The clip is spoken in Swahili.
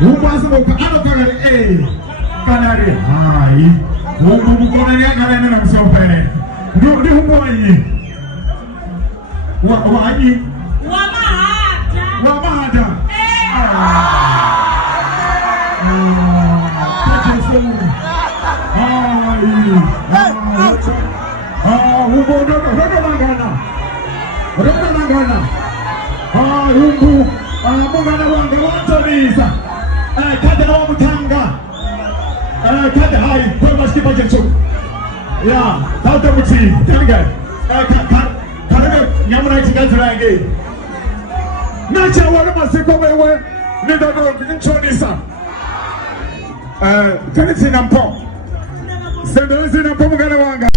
Ukwasi ano kanari kanari hai. Mukona ya kanari na msopere. Ndi humoi. Waji. Wamahada. Yumbu mungana wange wantoriza kade na wamutanga kade hai kwa mashkipa jecho ya tauta muti tanga kade nyamuna ichigazurange nacha wale masiko mewe nidogo nchonisa kade sinampo sendo sinampo mungana wanga